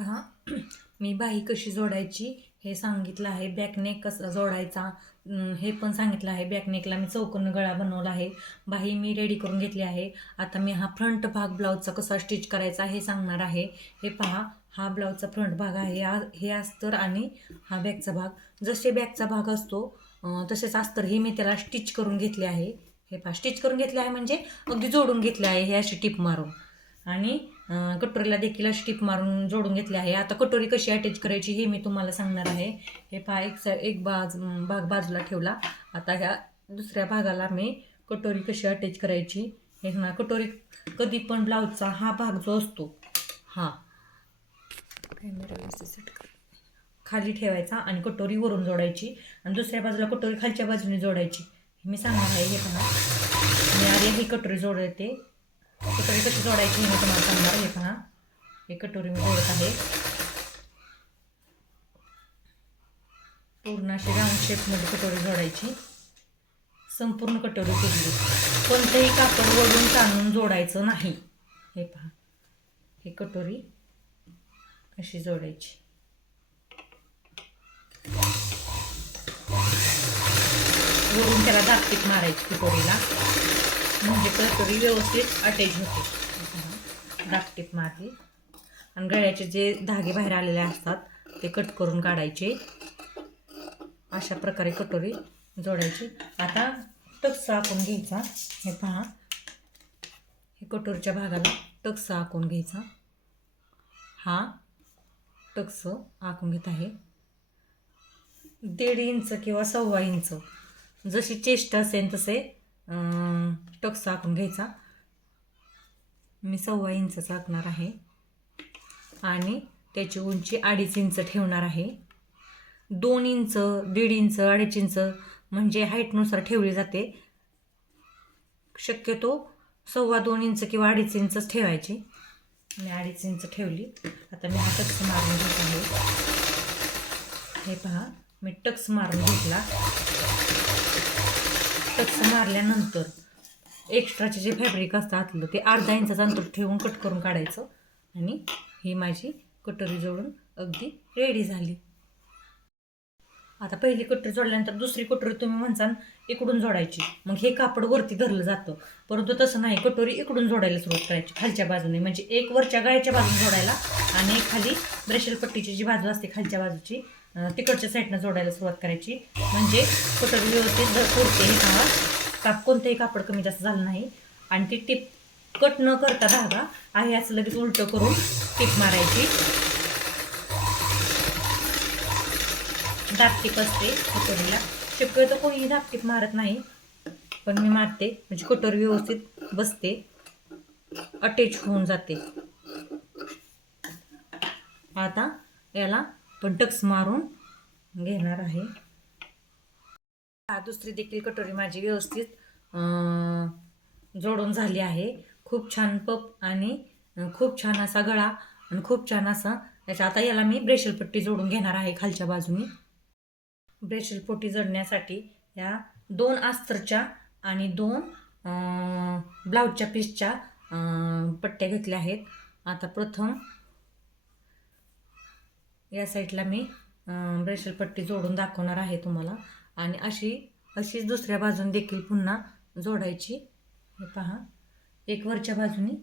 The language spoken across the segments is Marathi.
पहा मी बाही कशी जोडायची हे सांगितलं आहे. बॅकनेक कसा जोडायचा? हे पण सांगितलं आहे. बॅकनेकला मी चौकोन गळा बनवला आहे. बाही मी रेडी करून घेतली आहे. आता मी हा फ्रंट भाग ब्लाऊजचा कसा स्टिच करायचा हे सांगणार आहे. हे पहा हा ब्लाऊजचा फ्रंट भाग आहे. हे अस्तर आणि हा बॅकचा भाग. जसे बॅकचा भाग असतो तसेच अस्तर हे मी त्याला स्टिच करून घेतले आहे. हे पहा स्टिच करून घेतले आहे म्हणजे अगदी जोडून घेतले आहे हे अशी टिप मारून. आणि कटोरीला देखील अशी टिप मारून जोडून घेतली आहे. आता कटोरी कशी अटॅच करायची हे मी तुम्हाला सांगणार आहे. हे पहा एक सा एक बाज भाग बाजूला ठेवला. आता ह्या दुसऱ्या भागाला मी कटोरी कशी अटॅच करायची हे ना कटोरी कधी पण ब्लाऊजचा हा भाग जो असतो हा. खाली ठेवायचा आणि कटोरी वरून जोडायची. आणि दुसऱ्या बाजूला कटोरी खालच्या बाजूने जोडायची. हे मी सांगणार आहे हे पहा. मी आधी ही कटोरी जोडते. कटोरी कशी जोडायची मी तुम्हाला सांगणार हे पहा हे कटोरी मी जोडत आहे. पूर्ण अशी राऊंड शेपमध्ये कटोरी जोडायची. संपूर्ण कटोरी केली. कोणतंही कापड वळून ताणून जोडायचं नाही. हे पहा. हे कटोरी अशी जोडायची. वरून त्याला दापटीक मारायची कटोरीला म्हणजे कटोरी व्यवस्थित अटॅच होते. दापटीक मारली आणि गळ्याचे जे धागे बाहेर आलेले असतात ते कट करून काढायचे. अशा प्रकारे कटोरी जोडायची. आता टक्सा आखून घ्यायचा. हे पहा. हे कटोरीच्या भागाला टक्स आखून घ्यायचा. हा टक्स आखून घेत आहे. दीड इंच किंवा सव्वा इंच. जशी चेष्ट असेल तसे टक्स आखून घ्यायचा. मी सव्वा इंचचा आखणार आहे. आणि त्याची उंची अडीच इंच ठेवणार आहे. दोन इंच दीड इंच अडीच इंच म्हणजे हाईटनुसार ठेवली जाते. शक्यतो सव्वा दोन इंच किंवा अडीच इंचच ठेवायची. मी अडीच इंच ठेवली. आता मी हा टक्स मारून घेत आहे. हे पहा मी टक्स मारून घेतला. टक्स मारल्यानंतर एक्स्ट्राचे जे फॅब्रिक असतं आतलं ते अर्धा इंचाचं अंतर ठेवून कट करून काढायचं आणि ही माझी कटोरी जोडून अगदी रेडी झाली. आता पहिली कटोरी जोडल्यानंतर दुसरी कटोरी तुम्ही म्हणसान इकडून जोडायची. मग हे कापड वरती धरलं जातं. परंतु तसं नाही कटोरी इकडून जोडायला सुरुवात करायची खालच्या बाजूने. म्हणजे एक वरच्या गाळ्याच्या बाजूने जोडायला आणि खाली ब्रेशल पट्टीची जी बाजू असते खालच्या बाजूची तिकडच्या साईडनं जोडायला सुरुवात करायची. म्हणजे कुठं व्यवस्थित जर पुरते हे का कोणतंही कापड कमी जास्त झालं नाही. आणि ती टिप कट न करता धागा आहे असं लगेच उलटं करून टिप मारायची. दापटीप असते कटोरीला. शक्यतो कोणीही दापटीप मारत नाही. पण मी मारते. म्हणजे कटोरी व्यवस्थित बसते. अटॅच होऊन जाते. आता याला पण टक्स मारून घेणार आहे. हा दुसरी देखील कटोरी माझी व्यवस्थित जोडून झाली आहे. खूप छान पप आणि खूप छान असा गळा आणि खूप छान असा याच्या आता याला मी ब्रेशल पट्टी जोडून घेणार आहे खालच्या बाजूनी. ब्रेशल पट्टी जोडण्यासाठी या दोन आस्तरच्या आणि दोन ब्लाऊजच्या पीसच्या पट्ट्या घेतल्या आहेत. आता प्रथम या साईडला मी ब्रेशल पट्टी जोडून दाखवणार आहे तुम्हाला. आणि अशी अशीच दुसऱ्या बाजून देखील पुन्हा जोडायची. हे पहा. एक वरच्या बाजूनी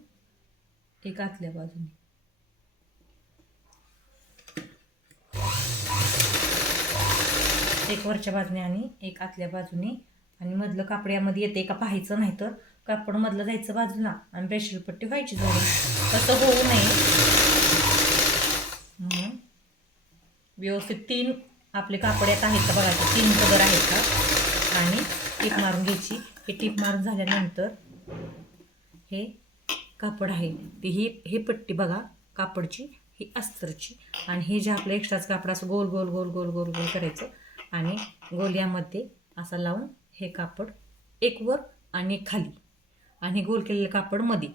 एक आतल्या बाजूनी. एक वरच्या बाजूने आणि एक आतल्या बाजूने. आणि मधलं कापड यामध्ये येते का पाहायचं नाही तर कापड मधलं जायचं बाजूला. आणि ब्रेशल पट्टी व्हायची जोडून तसं होऊ नये म्हणून व्यवस्थित तीन आपले कापड यात आहेत का बघायचं तीन कलर आहेत का? आणि टीप मारून घ्यायची. हे टीप मारून झाल्यानंतर हे कापड आहे. ती ही हे पट्टी बघा कापडची ही अस्तरची. आणि हे जे आपलं एक्स्ट्राच कापड असं गोल गोल गोल गोल गोल गोल करायचं. आणि गोल्यामध्ये असं लावून हे कापड एक वर आणि एक खाली. आणि गोल केलेलं कापडमध्ये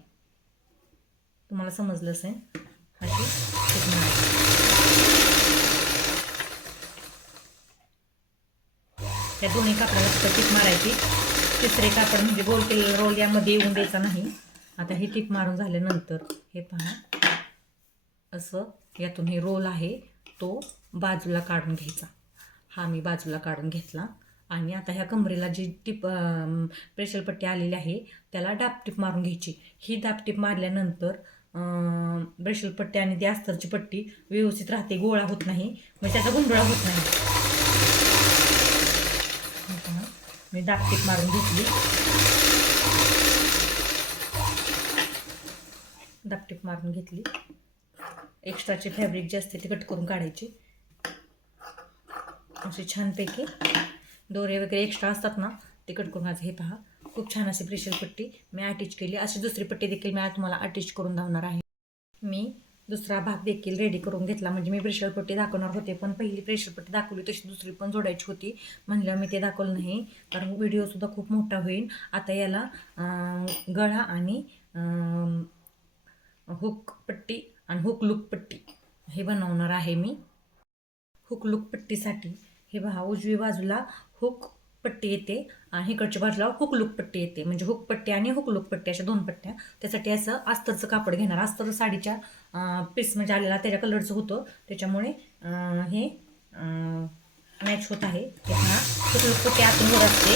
तुम्हाला समजलं असेल? अशी या त्या दोन्ही कापडाला फक्त टीप मारायची. तिसरे कापड म्हणजे गोल केलेला रोल यामध्ये येऊन द्यायचा नाही. आता हे टीप मारून झाल्यानंतर हे पहा. असं यातून हे रोल आहे तो बाजूला काढून घ्यायचा. हा मी बाजूला काढून घेतला. आणि आता ह्या कमरेला जी टिप प्रेशर पट्टी आलेली आहे त्याला डापटीप मारून घ्यायची. ही डापटीप मारल्यानंतर ब्रेशल पट्टी आणि ती अस्तरची पट्टी व्यवस्थित राहते गोळा होत नाही. मग त्याचा गुंडळा होत नाही हे पहा, मी डापटीप मारून घेतली. डापटीप मारून घेतली. एक्स्ट्राचे फॅब्रिक जे असते ते कट करून काढायचे. असे छानपैकी दोरे वगैरे एक्स्ट्रा असतात ना ते कट करून घ्यायचं हे पहा. खूप छान अशी प्रेशर पट्टी मी अटॅच केली. अशी दुसरी पट्टी देखील मी आज तुम्हाला अटॅच करून धावणार आहे. मी दुसरा भाग देखील रेडी करून घेतला. म्हणजे मी प्रेशर पट्टी दाखवणार होते पण पहिली प्रेशर पट्टी दाखवली तशी दुसरी पण जोडायची होती. म्हणलं मी ते दाखवलं नाही कारण व्हिडिओसुद्धा खूप मोठा होईल. आता याला गळा आणि हुक पट्टी आणि हुक लुक पट्टी हे बनवणार आहे मी. Hook look पट्टीसाठी. हे बघा उजवी बाजूला हुक पट्टी येते आणि इकडच्या बाजूला हुक लुक पट्टी येते. म्हणजे हुक पट्टी आणि हुक लुक पट्टी अशा दोन पट्ट्या. त्यासाठी असं अस्तरचं कापड घेणार. अस्तर साडीच्या पीस म्हणजे आलेला त्याच्या कलरचं होतं. त्याच्यामुळे हे मॅच होत आहे. हे पहा. हुक लुक पट्टी आतून वर असते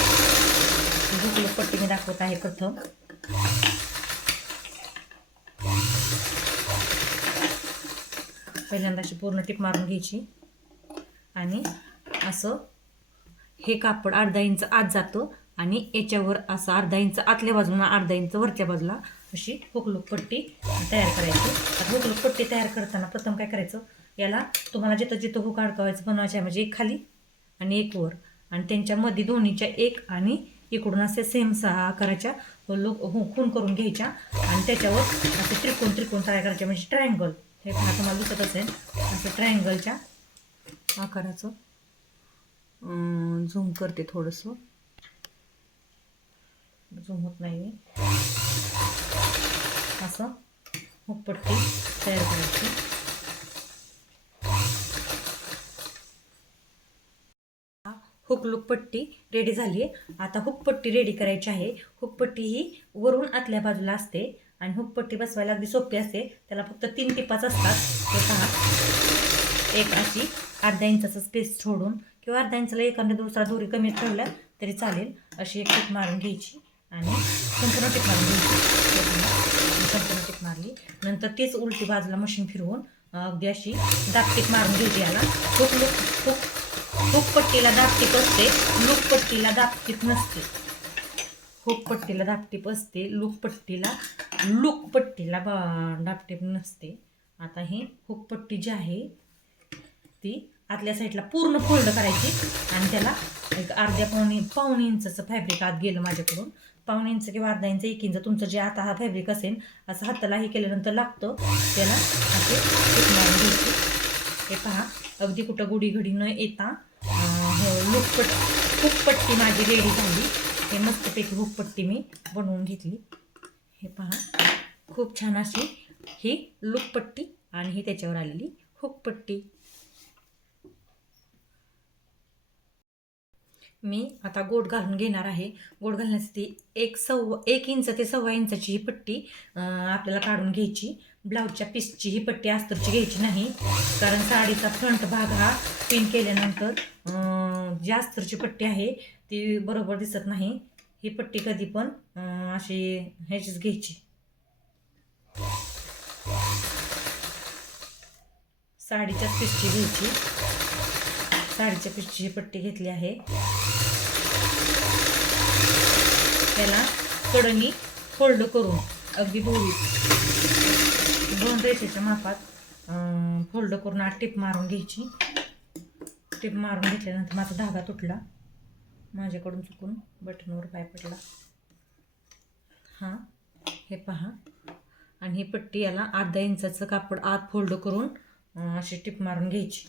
हुक लुक पट्टी मी दाखवत आहे प्रथम. पहिल्यांदा अशी पूर्ण टिप मारून घ्यायची. आणि असं हे कापड अर्धा इंच आत जातं आणि याच्यावर असं अर्धा इंच आतल्या बाजूला अर्धा इंच वरच्या बाजूला अशी हुकलूक पट्टी तयार करायची. आता हुकलूक पट्टी तयार करताना प्रथम काय करायचं? याला तुम्हाला जिथं जिथं हुक अडकवायचं बनवायचं आहे म्हणजे एक खाली आणि एक वर. आणि त्यांच्यामध्ये दोन्हीच्या एक आणि इकडून असे सेम सहा आकाराच्या लोक हुकून करून घ्यायच्या. आणि त्याच्यावर असे त्रिकोण त्रिकोण तयार करायचे. म्हणजे ट्रायंगल हे तुम्हाला दिसत असेल. असं ट्रायंगलच्या आकाराचं झूम करते थोडंसं. झूम होत नाही असं. हुकपट्टी तयार करायची. हुकलूक पट्टी रेडी झाली आहे आता हुकपट्टी रेडी करायची आहे. हुकपट्टी ही वरून आतल्या बाजूला असते आणि हुकपट्टी बसवायला अगदी सोपी असते. त्याला फक्त तीन टिपाच असतात. ते पहा. एक अशी अर्धा इंचाचा स्पेस सोडून किंवा अर्धा इंचला एखादा दुसरा दोरी कमी ठेवला तरी चालेल. अशी एक टीप मारून घ्यायची आणि संपूर्ण टीप मारून घ्यायची. संपूर्ण टीप मारली. नंतर तेच उलटी बाजूला मशीन फिरवून अगदी अशी दापटीक मारून घ्यायची याला. खूप लुक हुक पट्टीला दापटीप असते लूक पट्टीला दापटीप नसते. खूप पट्टीला दापटीप असते लूक पट्टीला लूक पट्टीला बा दापटीप नसते. आता ही हुक पट्टी जी आहे ती आतल्या साईडला पूर्ण फोल्ड करायची आणि त्याला एक अर्ध्या पावणे पावणे इंचचं फॅब्रिक आत गेलं माझ्याकडून. पावणे इंच किंवा अर्धा इंच एक इंच तुमचं जे आता हा फॅब्रिक असेल असं हाताला हे केल्यानंतर लागतं. त्याला असे हे पहा अगदी कुठं गुढी घडी न येता लुकपट हुकपट्टी माझी रेडी झाली. हे मस्तपैकी हुकपट्टी मी बनवून घेतली. हे पहा खूप छान अशी ही लुकपट्टी आणि ही त्याच्यावर आलेली हुकपट्टी. मी आता गोड घालून घेणार आहे. गोड घालण्यासाठी एक सव्वा एक इंच ते सव्वा इंचाची ही पट्टी आपल्याला काढून घ्यायची. ब्लाऊजच्या पीसची ही पट्टी अस्तरची घ्यायची नाही. कारण साडीचा फ्रंट भाग हा पिन केल्यानंतर जी अस्तरची पट्टी आहे ती बरोबर दिसत नाही. ही पट्टी कधी पण अशी ह्याचीच घ्यायची. साडीच्याच पीसची घ्यायची. साडीच्या पीसची पट्टी घेतली आहे. त्याला कडनी फोल्ड करून अगदी दोरी दोन रेषेच्या मापात फोल्ड करून आत टिप मारून घ्यायची. टिप मारून घेतल्यानंतर माझा धागा तुटला. माझ्याकडून चुकून बटनवर पाय पडला. हां हे पहा. आणि ही पट्टी याला अर्धा इंचाचं कापड आत फोल्ड करून अशी टिप मारून घ्यायची.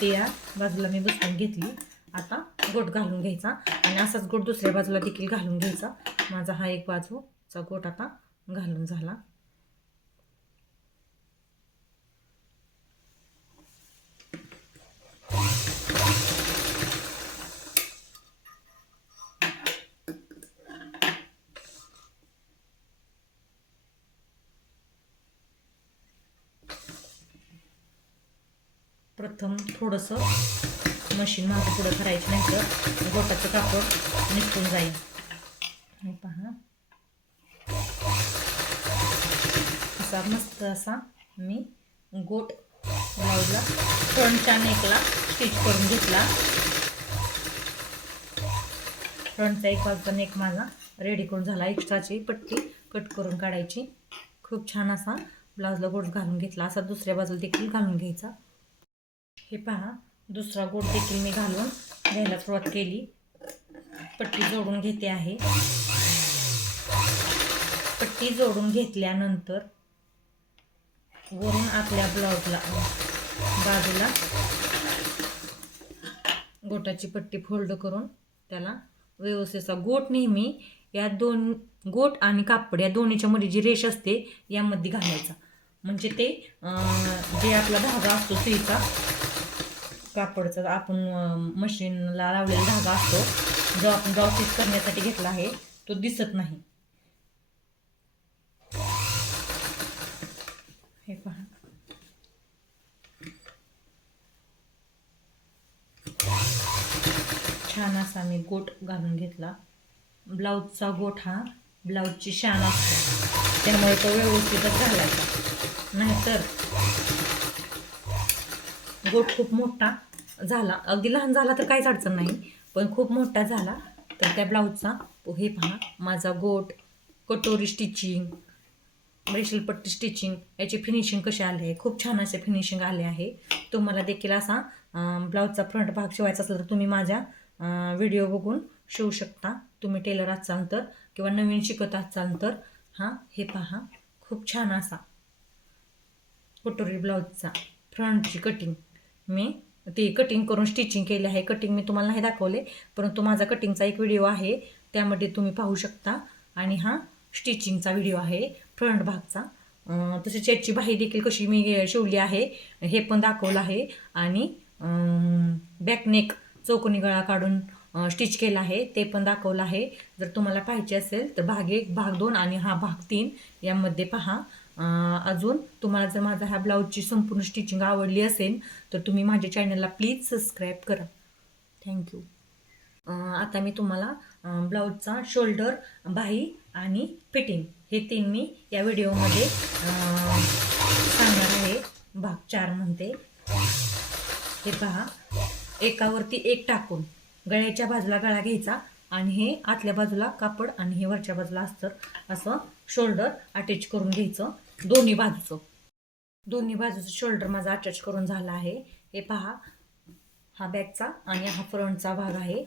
ते या बाजूला मी बसवून घेतली. आता गोट घालून घ्यायचा आणि असाच गोट दुसऱ्या बाजूला देखील घालून घ्यायचा. माझा हा एक बाजूचा गोट आता घालून झाला. प्रथम थोडंसं मशीन मागं पुढं करायचं नाही तर गोटाचं कापड निघून जाईल. पहा. असा मस्त असा मी गोट ब्लाऊजला फ्रंटच्या नेकला स्टिच करून घेतला. फ्रंटचा एक बाजूचा नेक माझा रेडी करून झाला. एक्स्ट्राची पट्टी कट करून काढायची. खूप छान असा ब्लाऊजला गोट घालून घेतला. असा दुसऱ्या बाजूला देखील घालून घ्यायचा. हे पहा दुसरा गोट देखील मी घालून घ्यायला सुरुवात केली. पट्टी जोडून घेते आहे. पट्टी जोडून घेतल्यानंतर वरून आपल्या ब्लाऊजला बाजूला गोटाची पट्टी फोल्ड करून त्याला व्यवस्थित गोट नेहमी या दोन गोट आणि कापड या दोन्हीच्या मध्ये जी रेष असते यामध्ये घालायचा. म्हणजे ते जे आपला धागा असतो सुईचा कापडचा आपण मशीनला लावलेला धागा असतो जो आपण ब्लाऊज स्टिच करण्यासाठी घेतला आहे तो दिसत नाही. हे पहा. छान असा मी गोट घालून घेतला. ब्लाऊजचा गोट हा ब्लाऊजची शान असतो. त्यामुळे तो व्यवस्थितच घालायचा. नाहीतर गोट खूप मोठा झाला. अगदी लहान झाला तर काहीच अडचण नाही पण खूप मोठा झाला तर त्या ब्लाऊजचा हे पहा माझा गोट कटोरी स्टिचिंग ब्रेशलपट्टी स्टिचिंग याची फिनिशिंग कशी आली आहे? खूप छान असे फिनिशिंग आले आहे. तुम्हाला देखील असा ब्लाऊजचा फ्रंट भाग शिवायचा असला तर तुम्ही माझ्या व्हिडिओ बघून शिवू शकता. तुम्ही टेलर असाल तर किंवा नवीन शिकत असाल तर हां हे पहा खूप छान असा कटोरी ब्लाऊजचा फ्रंटची कटिंग मी ती कटिंग करून स्टिचिंग केली आहे. कटिंग मी तुम्हाला नाही दाखवले परंतु माझा कटिंगचा एक व्हिडिओ आहे. त्यामध्ये तुम्ही पाहू शकता. आणि हा स्टिचिंगचा व्हिडिओ आहे फ्रंट भागचा. तसेच याची बाही देखील कशी मी शिवली आहे हे पण दाखवलं आहे. आणि बॅकनेक चौकोनी गळा काढून स्टिच केला आहे. ते पण दाखवलं आहे. जर तुम्हाला पाहिजे असेल तर भाग एक भाग दोन आणि हा भाग तीन यामध्ये पहा. अजून तुम्हाला जर माझा ह्या ब्लाऊजची संपूर्ण स्टिचिंग आवडली असेल तर तुम्ही माझ्या चॅनलला प्लीज सबस्क्राईब करा. थँक्यू आता मी तुम्हाला ब्लाऊजचा शोल्डर बाही आणि फिटिंग हे तीन मी या व्हिडिओमध्ये सांगणार आहे. भाग चार म्हणते. हे पहा. एकावरती एक टाकून गळ्याच्या बाजूला गळा घ्यायचा आणि हे आतल्या बाजूला कापड आणि हे वरच्या बाजूला अस्तर असं शोल्डर अटॅच करून घ्यायचं. दोन्ही बाजूचं. दोन्ही बाजूचं शोल्डर माझा अटॅच करून झाला आहे. हे पहा. हा बॅकचा आणि हा फ्रंटचा भाग आहे.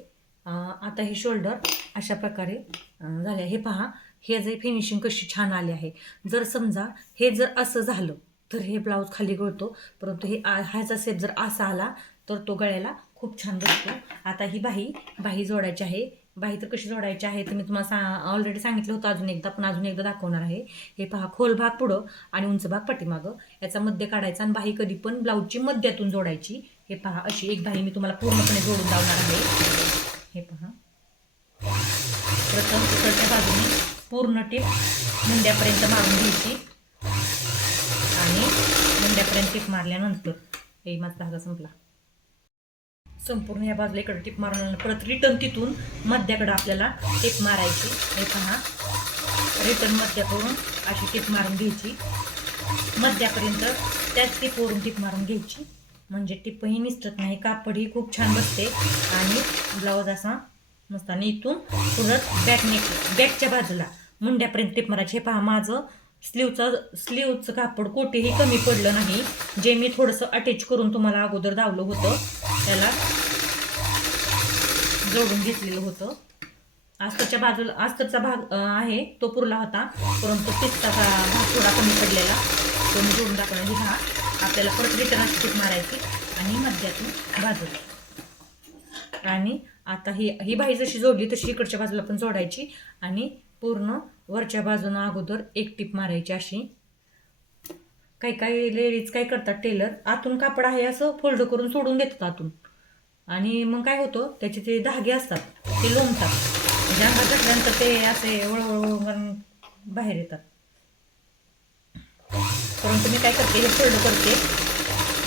आता हे शोल्डर अशा प्रकारे झाले हे पहा. हे जे फिनिशिंग कशी छान आली आहे. जर समजा हे जर असं झालं तर हे ब्लाऊज खाली गळतो. परंतु हे ह्याचा सेप जर असा आला तर तो गळ्याला खूप छान बसतो. आता ही बाही बाही जोडायची आहे. बाही तर कशी जोडायची आहे तर मी तुम्हाला सा ऑलरेडी सांगितलं होतं. अजून एकदा पण अजून एकदा दाखवणार आहे. हे पहा खोल भाग पुढं आणि उंच भाग पाठीमागं. याचा मध्य काढायचा आणि बाही कधी पण ब्लाऊजची मध्यातून जोडायची. हे पहा अशी एक बाही मी तुम्हाला पूर्णपणे जोडून लावणार आहे. हे पहा. प्रथम इकडच्या बाजूने पूर्ण टीप मुंड्यापर्यंत मारून घ्यायची. आणि मुंड्यापर्यंत टीप मारल्यानंतर हे माझा धागा संपला. संपूर्ण या बाजूला इकडे टिप मारून परत रिटर्न तिथून मध्याकडे आपल्याला टिप मारायची. हे पहा. रिटर्न मध्याकडून अशी टिप मारून घ्यायची. मध्यापर्यंत त्याच टिपवरून टिप मारून घ्यायची. म्हणजे टिपही निसटत नाही. कापडही खूप छान बसते. आणि ब्लाऊज असा मस्त आणि इथून परत बॅक नेक बॅकच्या बाजूला मुंड्यापर्यंत टिप मारायची. हे पहा माझं स्लीवचं स्लीवचं कापड कोठेही कमी पडलं नाही. जे मी थोडंसं अटॅच करून तुम्हाला अगोदर धावलं होतं त्याला जोडून घेतलेलं होतं. आस्तरच्या बाजूला आस्तरचा भाग आहे तो पुरला होता. परंतु पिस्ताचा भाग थोडा कमी पडलेला. तो मी जोडून टाकला ही हा आपल्याला परत रिटर्न टीप मारायची. आणि मध्यातून बाजूला आणि आता ही ही भाई जशी जोडली तशी इकडच्या बाजूला पण जोडायची. आणि पूर्ण वरच्या बाजूनं अगोदर एक टीप मारायची अशी. काही काही लेडीज काय करतात टेलर आतून कापड आहे असं फोल्ड करून सोडून देतात आतून. आणि मग काय होतं त्याचे ते धागे असतात ते लोंबतात म्हणजे अंगात घातल्यानंतर ते असे वळवळ बाहेर येतात. परंतु मी काय करते हे फोल्ड करते.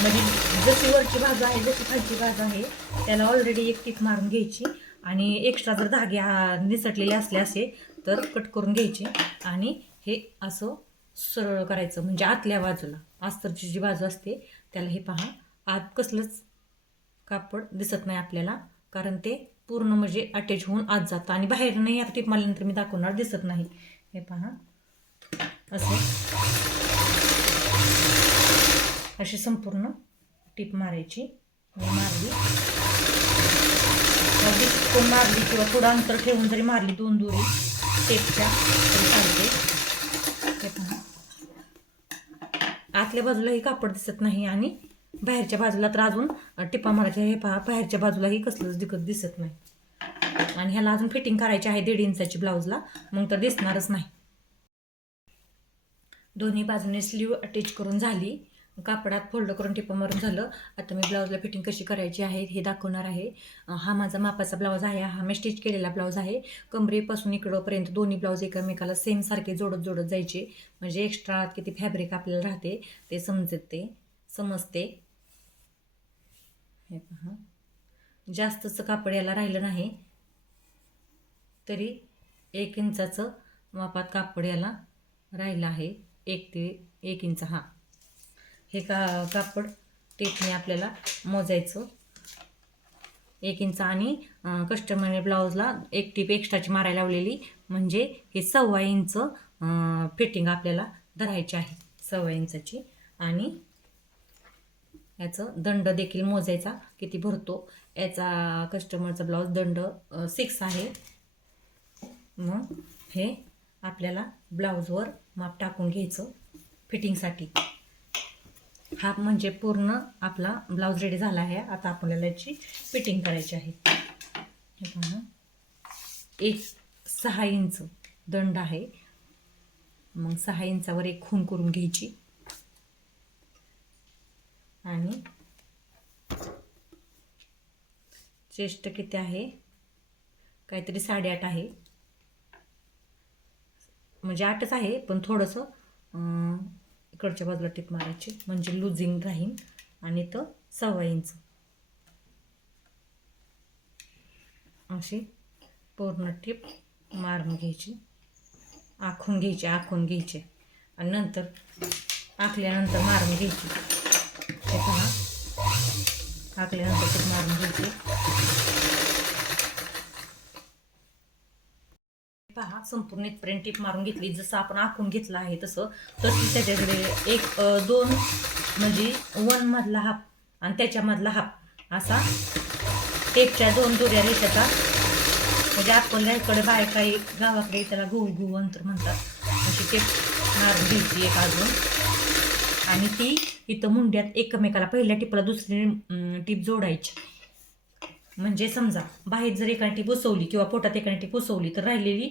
म्हणजे जशी वरची बाजू आहे जशी खालची भाजी आहे त्याला ऑलरेडी एक टीप मारून घ्यायची. आणि एक्स्ट्रा जर धागे हा निसटलेले असले असे तर कट करून घ्यायचे. आणि हे असं सरळ करायचं. म्हणजे आतल्या बाजूला. अस्तरची जी बाजू असते त्याला हे पहा. आत कसलंच कापड दिसत नाही आपल्याला. कारण ते पूर्ण म्हणजे अटॅच होऊन आत जातं. आणि बाहेर नाही आता टीप मारल्यानंतर मी दाखवणार दिसत नाही. हे पहा. असं. अशी संपूर्ण टीप मारायची. मी मारली. कोण मारली किंवा थोडं अंतर ठेवून जरी मारली दोन दोरी टेपच्या तरी चालते हे पहा आतल्या बाजूलाही कापड दिसत नाही आणि बाहेरच्या बाजूला तर अजून टिपा मारायच्या हे पहा बाहेरच्या बाजूलाही कसलंच दिकत दिसत नाही. आणि ह्याला अजून फिटिंग करायची आहे दीड इंचाची ब्लाऊजला मग तर दिसणारच नाही. दोन्ही बाजूने स्लीव अटॅच करून झाली. कापडात फोल्ड करून टिपा मारून झालं. आता मी ब्लाऊजला फिटिंग कशी करायची आहे हे दाखवणार आहे. हा माझा मापाचा ब्लाऊज आहे. हा मी स्टिच केलेला ब्लाऊज आहे. कमरेपासून इकडंपर्यंत दोन्ही ब्लाऊज एकमेकाला सेम सारखे जोडत जोडत जायचे. म्हणजे एक्स्ट्रा किती फॅब्रिक आपल्याला राहते ते समजते समजते. हे पहा. जास्तचं कापड याला राहिलं नाही. तरी एक इंचाचं मापात कापड याला राहिलं आहे. एक ते एक इंच हा. हे का कापड टेपने आपल्याला मोजायचं. एक इंच आणि कस्टमरने ब्लाऊजला एक टीप एक्स्ट्राची मारायला लावलेली. म्हणजे हे सव्वा इंच फिटिंग आपल्याला धरायची आहे. सव्वा इंचाची. आणि याचं दंड देखील मोजायचा किती भरतो. याचा कस्टमरचा ब्लाऊज दंड सिक्स आहे. मग हे आपल्याला ब्लाऊजवर माप टाकून घ्यायचं फिटिंगसाठी हा म्हणजे पूर्ण आपला ब्लाऊज रेडी झाला आहे. आता आपल्याला याची फिटिंग करायची आहे. हे पहा एक सहा इंच दंड आहे. मग सहा इंचावर एक खून करून घ्यायची. आणि चेस्ट किती आहे? काहीतरी साडेआठ आहे. म्हणजे आठच आहे पण थोडंसं इकडच्या बाजूला टिप मारायची. म्हणजे लुझिंग राहीन आणि तो सव्वा इंच. अशी पूर्ण टिप मारून घ्यायची. आखून घ्यायची आखून घ्यायची. आणि नंतर आखल्यानंतर मारून घ्यायची. आखल्यानंतर टिप मारून घ्यायची पहा संपूर्ण इथपर्यंत टीप मारून घेतली. जसं आपण आखून घेतलं आहे तसं तशी त्याच्याकडे एक दोन म्हणजे वन मधला हाफ आणि त्याच्यामधला हाफ असा टेपच्या दोन दोऱ्या रेषाचा म्हणजे आपण इकडे बाय काही गावाकडे त्याला गहू गहू अंतर म्हणतात. अशी टेप मारून घ्यायची एक अजून. आणि ती इथं मुंड्यात एकमेकाला पहिल्या टिपला दुसरी टीप जोडायची. म्हणजे समजा बाहेर जर एखादी पुसवली किंवा पोटात एखादी टीप तर राहिलेली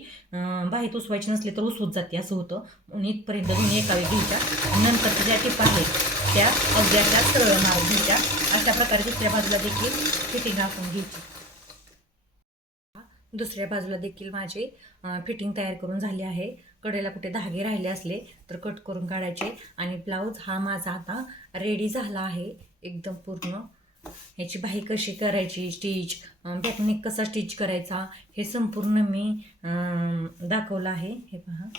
बाहेर उसवायची नसली तर उसवत जाते असं होतं. म्हणून इथपर्यंत दोन्ही एका वेळी घ्यायच्या. नंतर ज्या टिप आहेत त्या अगदी सरळ मारून घ्यायच्या. अशा प्रकारे दुसऱ्या बाजूला देखील फिटिंग आपण घ्यायची. दुसऱ्या बाजूला देखील माझे फिटिंग तयार करून झाले आहे. कडेला कुठे धागे राहिले असले तर कट करून काढायचे. आणि ब्लाऊज हा माझा आता रेडी झाला आहे. एकदम पूर्ण ह्याची बाही कशी करायची स्टिच टेक्निक कसा स्टिच करायचा हे संपूर्ण मी दाखवलं आहे. हे पहा.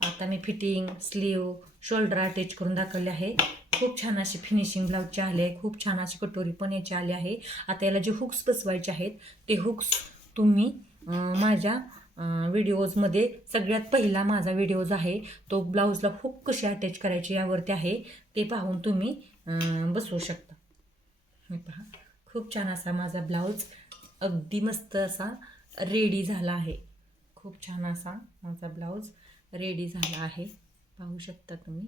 आता मी फिटिंग स्लीव शोल्डर अटॅच करून दाखवले आहे. खूप छान अशी फिनिशिंग ब्लाऊजचे आले आहे. खूप छान अशी कटोरी पण याची आली आहे. आता याला जे हुक्स बसवायचे आहेत ते हुक्स तुम्ही माझ्या व्हिडिओजमध्ये सगळ्यात पहिला माझा व्हिडिओज आहे तो ब्लाऊजला हुक कशी अटॅच करायची यावरती आहे ते पाहून तुम्ही बसवू शकता. हे पहा खूप छान असा माझा ब्लाऊज अगदी मस्त असा रेडी झाला आहे. खूप छान असा माझा ब्लाऊज रेडी झाला आहे. पाहू शकता तुम्ही.